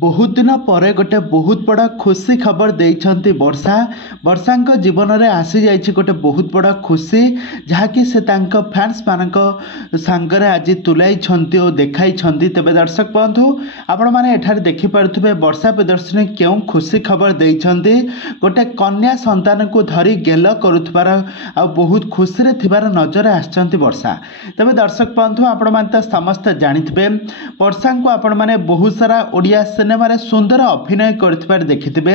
बहुत दिन पर गोटे बहुत बड़ा खुशी खबर देइछंती वर्षा जीवन में आसी जाइए गोटे बहुत बड़ा खुशी जहाँकि से फैंस मानक सांगरे आज तुलाई और देखाई तेज दर्शक बंधु आपण मैंने एठार देखिपे वर्षा प्रदर्शनी क्यों खुशी खबर देइछंती गोटे कन्या संतान को धरी गेल करुथबार आ बहुत खुशी थिबार नजर आछंती वर्षा। तेज दर्शक बंधु आपण माने समस्त जानिथिबे वर्षा को आपण माने बहुत सारा ओडिया सिनेमा रे सुंदर अभिनय करथिबार देखिथिबे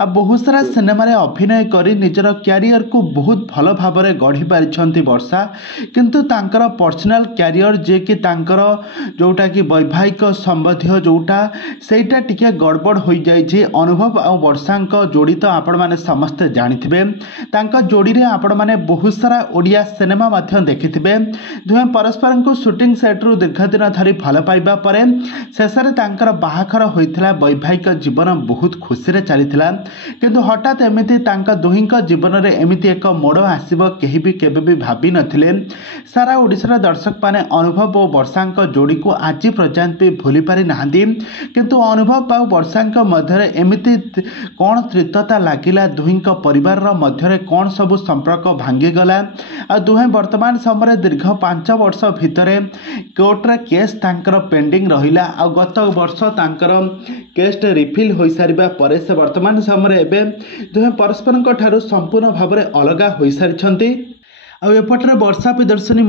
आ बहुत सारा सिनेमा रे अभिनय करी निजर कैरियर को बहुत भल भाव में गढ़ी पारिछंती वर्षा। किंतु तांकर पर्सनल कैरियर जे कि तांकर जोटा कि वैवाहिक संबंधी जोटा सेटा टिके गड़बड़ हो जाइए अनुभव आ वर्षा जोड़ी तो आपण माने समस्त जानिथिबे तांका जोड़ी रे आपण माने बहुत सारा ओडिया सिनेमा माध्यम देखिथिबे दुहे परस्पर को शूटिंग सेट रु दीर्घ दिन धरी भल पाइबा परे शेष रे तांकर बाहाघर होइथिला वैवाहिक जीवन बहुत खुशी रे चलीथिला किंतु हठात एमिति तांका दुहिंक जीवन रे एमिति एक मोड़ आसीबो केही भी केबे भी भाबी नथिले। सारा ओडिसा दर्शक माने अनुभव और वर्षा जोड़ी को आज पर्यंत भी भूली पारि नांदी किंतु अनुभव और वर्षा मध्य एमिति कौन त्रितता लागिला दुहिंक परिवार मध्य कौन सब संपर्क भांगी गला आ दुहे वर्तमान समय दीर्घ 5 वर्ष भितर कोर्ट रे केस तांकर पेंडिंग रहिला आ गत वर्ष तांकर केस रिफिल हो सारिबा परे से वर्तमान समय एवं दुहे परस्पर ठारू संपूर्ण भाव में अलगा हो सारी आउपटे वर्षा प्रदर्शनी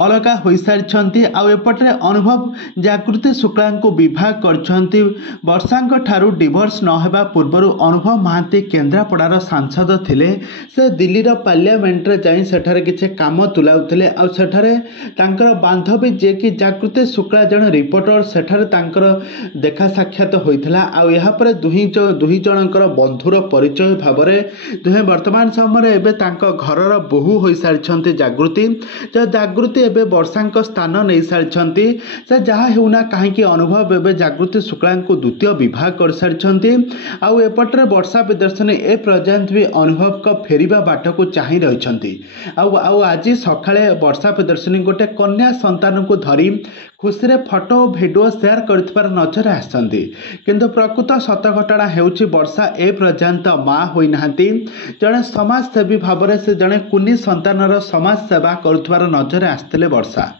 अलगा हो सारी आउपटे अनुभव जागृति शुक्ला को विवाह करछंती वर्षा ठारू डिवोर्स नहेबा पूर्वर अनुभव महांती केन्द्रापड़ार सांसद थिले से दिल्ली पार्लियामेंट रे जाई सेठारे किछि काम तुलाउथिले आ सेठारे तांकर बांधवी जे कि जागृति शुक्ला जन रिपोर्टर सेठारे तांकर देखा साक्षात होइथिला आ यहा पर दुही जनकर बंधुर परिचय भाव में दुहे वर्तमान समय एबे तांक घरर बहु हो सारी जागृति एवं वर्षा स्थान नहीं सारी से जहाँ होना कहीं अनुभव एवं जागृति शुक्ला को द्वितीय विवाह कर सारी आउपटे वर्षा प्रदर्शनी ए पर्यंत भी अनुभव का फेरिबा बाट को चाह रही आज सकाळे वर्षा प्रदर्शनी गोटे कन्या संतान को धरी खुशी रे फोटो भिडियो शेयर कर नजर आसती किंतु प्रकृत सत घटना हेउछि वर्षा ए पर्यंत माँ होना जड़े समाजसेवी भाव से जड़े कुनी संतानर समाज सेवा करुथबार नजर आसथिले वर्षा।